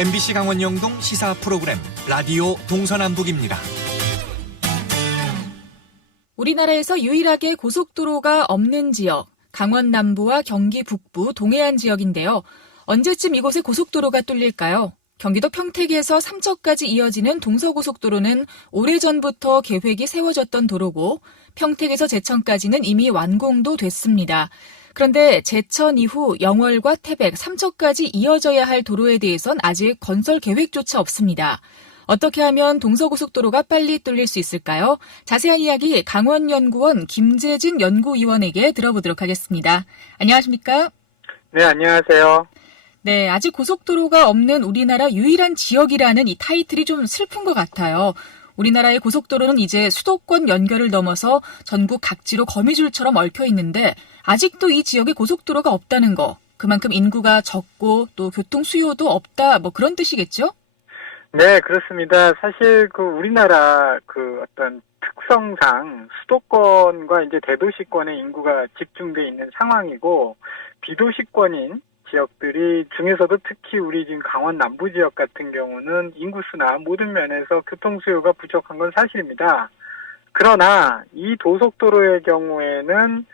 MBC 강원 영동 시사 프로그램 라디오 동서남북입니다. 우리나라에서 유일하게 고속도로가 없는 지역, 강원 남부와 경기 북부, 동해안 지역인데요. 언제쯤 이곳에 고속도로가 뚫릴까요? 경기도 평택에서 삼척까지 이어지는 동서고속도로는 오래전부터 계획이 세워졌던 도로고 평택에서 제천까지는 이미 완공도 됐습니다. 그런데 제천 이후 영월과 태백, 삼척까지 이어져야 할 도로에 대해선 아직 건설 계획조차 없습니다. 어떻게 하면 동서고속도로가 빨리 뚫릴 수 있을까요? 자세한 이야기 강원연구원 김재진 연구위원에게 들어보도록 하겠습니다. 안녕하십니까? 네, 안녕하세요. 네, 아직 고속도로가 없는 우리나라 유일한 지역이라는 이 타이틀이 좀 슬픈 것 같아요. 우리나라의 고속도로는 이제 수도권 연결을 넘어서 전국 각지로 거미줄처럼 얽혀 있는데 아직도 이 지역에 고속도로가 없다는 거, 그만큼 인구가 적고 또 교통 수요도 없다, 뭐 그런 뜻이겠죠? 네, 그렇습니다. 사실 우리나라 어떤 특성상 수도권과 이제 대도시권의 인구가 집중돼 있는 상황이고 비도시권인 지역들이 중에서도 특히 우리 지금 강원 남부 지역 같은 경우는 인구수나 모든 면에서 교통 수요가 부족한 건 사실입니다. 그러나 이 고속도로의 경우에는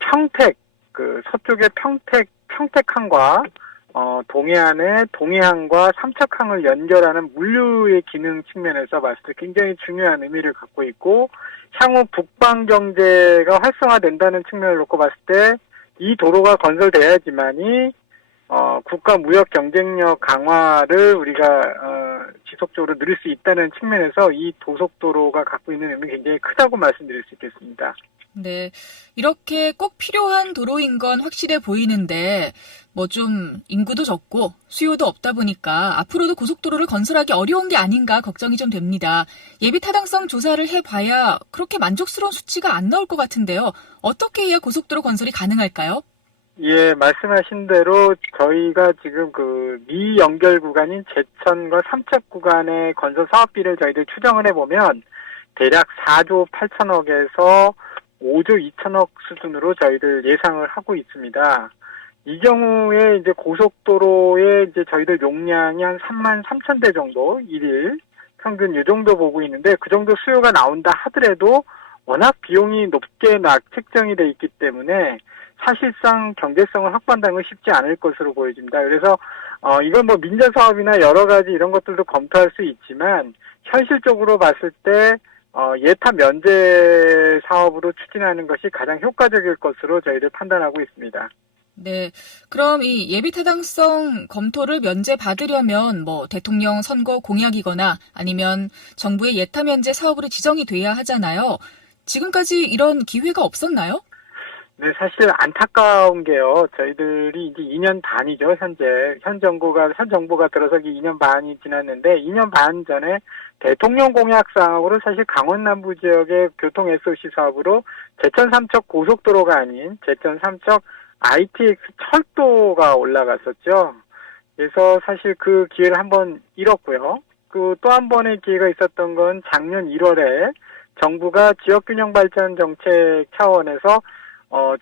평택, 서쪽의 평택항과 동해안의 동해항과 삼척항을 연결하는 물류의 기능 측면에서 봤을 때 굉장히 중요한 의미를 갖고 있고 향후 북방 경제가 활성화된다는 측면을 놓고 봤을 때 이 도로가 건설돼야지만이 국가 무역 경쟁력 강화를 우리가 지속적으로 누릴 수 있다는 측면에서 이 고속도로가 갖고 있는 의미가 굉장히 크다고 말씀드릴 수 있겠습니다. 네, 이렇게 꼭 필요한 도로인 건 확실해 보이는데 뭐 좀 인구도 적고 수요도 없다 보니까 앞으로도 고속도로를 건설하기 어려운 게 아닌가 걱정이 좀 됩니다. 예비 타당성 조사를 해봐야 그렇게 만족스러운 수치가 안 나올 것 같은데요. 어떻게 해야 고속도로 건설이 가능할까요? 예, 말씀하신 대로 저희가 지금 미연결 구간인 제천과 삼척 구간의 건설 사업비를 저희들 추정을 해보면 대략 4조 8천억에서 5조 2천억 수준으로 저희들 예상을 하고 있습니다. 이 경우에 이제 고속도로의 이제 저희들 용량이 한 3만 3천 대 정도, 일일 평균 이 정도 보고 있는데 그 정도 수요가 나온다 하더라도 워낙 비용이 높게 책정이 돼 있기 때문에 사실상 경제성을 확보한다는 건 쉽지 않을 것으로 보여집니다. 그래서 이건 뭐 민자 사업이나 여러 가지 이런 것들도 검토할 수 있지만 현실적으로 봤을 때 예타 면제 사업으로 추진하는 것이 가장 효과적일 것으로 저희들 판단하고 있습니다. 네, 그럼 이 예비 타당성 검토를 면제받으려면 뭐 대통령 선거 공약이거나 아니면 정부의 예타 면제 사업으로 지정이 돼야 하잖아요. 지금까지 이런 기회가 없었나요? 네, 사실 안타까운 게요. 저희들이 이제 2년 반이죠, 현 정부가 들어서기 2년 반이 지났는데 2년 반 전에 대통령 공약 사항으로 사실 강원 남부 지역의 교통 SOC 사업으로 제천 삼척 고속도로가 아닌 제천 삼척 ITX 철도가 올라갔었죠. 그래서 사실 그 기회를 한번 잃었고요. 또 한 번의 기회가 있었던 건 작년 1월에 정부가 지역균형 발전 정책 차원에서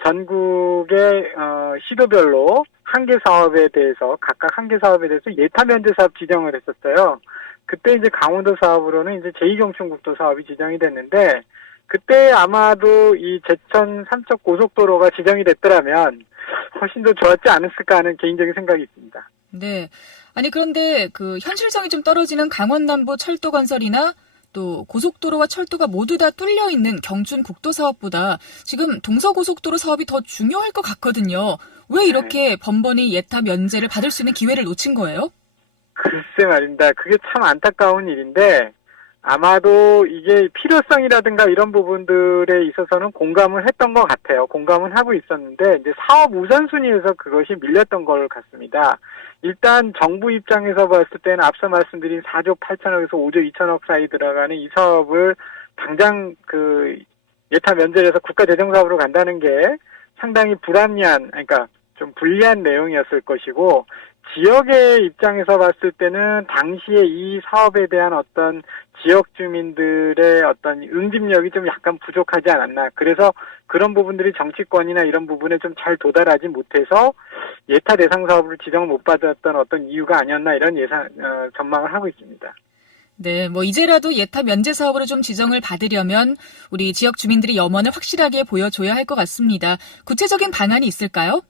전국의 시도별로 각각 한 개 사업에 대해서 예타 면제 사업 지정을 했었어요. 그때 이제 강원도 사업으로는 이제 제2경춘국도 사업이 지정이 됐는데 그때 아마도 이 제천 삼척 고속도로가 지정이 됐더라면 훨씬 더 좋았지 않았을까 하는 개인적인 생각이 있습니다. 네. 아니 그런데 현실성이 좀 떨어지는 강원 남부 철도 건설이나 또 고속도로와 철도가 모두 다 뚫려 있는 경춘 국도 사업보다 지금 동서고속도로 사업이 더 중요할 것 같거든요. 왜 이렇게 번번이 예타 면제를 받을 수 있는 기회를 놓친 거예요? 글쎄 말입니다. 그게 참 안타까운 일인데 아마도 이게 필요성이라든가 이런 부분들에 있어서는 공감을 했던 것 같아요. 공감은 하고 있었는데 이제 사업 우선순위에서 그것이 밀렸던 것 같습니다. 일단 정부 입장에서 봤을 때는 앞서 말씀드린 4조 8천억에서 5조 2천억 사이 들어가는 이 사업을 당장 예타 면제를 해서 국가재정사업으로 간다는 게 상당히 그러니까 좀 불리한 내용이었을 것이고 지역의 입장에서 봤을 때는 당시에 이 사업에 대한 어떤 지역 주민들의 어떤 응집력이 좀 약간 부족하지 않았나. 그래서 그런 부분들이 정치권이나 이런 부분에 좀 잘 도달하지 못해서 예타 대상 사업으로 지정을 못 받았던 어떤 이유가 아니었나 이런 전망을 하고 있습니다. 네, 뭐 이제라도 예타 면제 사업으로 좀 지정을 받으려면 우리 지역 주민들의 염원을 확실하게 보여줘야 할 것 같습니다. 구체적인 방안이 있을까요?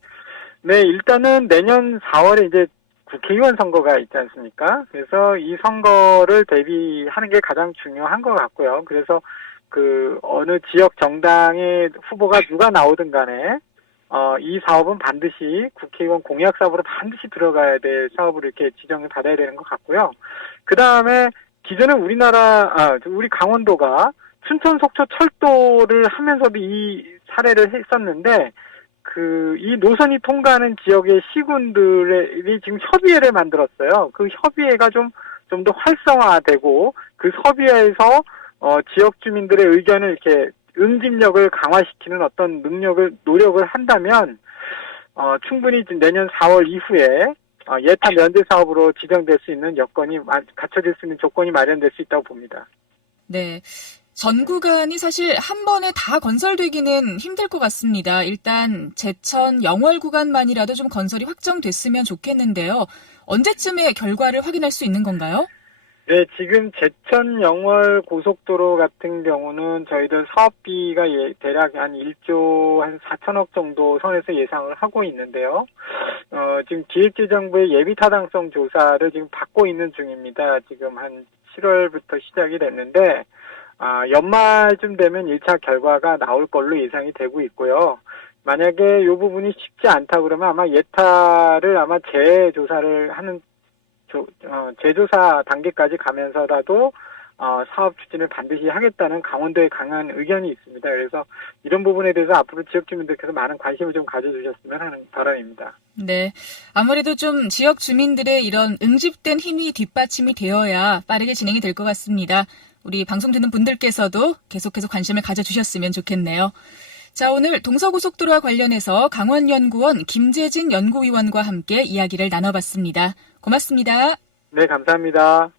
네, 일단은 내년 4월에 이제 국회의원 선거가 있지 않습니까? 그래서 이 선거를 대비하는 게 가장 중요한 것 같고요. 그래서 어느 지역 정당의 후보가 누가 나오든 간에 이 사업은 반드시 국회의원 공약 사업으로 반드시 들어가야 될 사업으로 이렇게 지정을 받아야 되는 것 같고요. 그 다음에 기존에 우리 강원도가 춘천 속초 철도를 하면서도 이 사례를 했었는데, 이 노선이 통과하는 지역의 시군들이 지금 협의회를 만들었어요. 그 협의회가 좀 더 활성화되고, 그 협의회에서, 지역 주민들의 의견을 이렇게 응집력을 강화시키는 어떤 노력을 한다면, 충분히 내년 4월 이후에 예타 면제 사업으로 지정될 수 있는 여건이 갖춰질 수 있는 조건이 마련될 수 있다고 봅니다. 네. 전 구간이 사실 한 번에 다 건설되기는 힘들 것 같습니다. 일단 제천 영월 구간만이라도 좀 건설이 확정됐으면 좋겠는데요. 언제쯤에 결과를 확인할 수 있는 건가요? 네, 지금 제천 영월 고속도로 같은 경우는 저희들 사업비가 대략 한 1조 한 4천억 정도 선에서 예상을 하고 있는데요. 지금 기획재정부의 예비 타당성 조사를 지금 받고 있는 중입니다. 지금 한 7월부터 시작이 됐는데, 연말쯤 되면 1차 결과가 나올 걸로 예상이 되고 있고요. 만약에 이 부분이 쉽지 않다 그러면 아마 예타를 재조사를 하는 재조사 단계까지 가면서라도 사업 추진을 반드시 하겠다는 강원도의 강한 의견이 있습니다. 그래서 이런 부분에 대해서 앞으로 지역 주민들께서 많은 관심을 좀 가져주셨으면 하는 바람입니다. 네, 아무래도 좀 지역 주민들의 이런 응집된 힘이 뒷받침이 되어야 빠르게 진행이 될 것 같습니다. 우리 방송 듣는 분들께서도 계속해서 관심을 가져주셨으면 좋겠네요. 자, 오늘 동서고속도로와 관련해서 강원연구원 김재진 연구위원과 함께 이야기를 나눠봤습니다. 고맙습니다. 네, 감사합니다.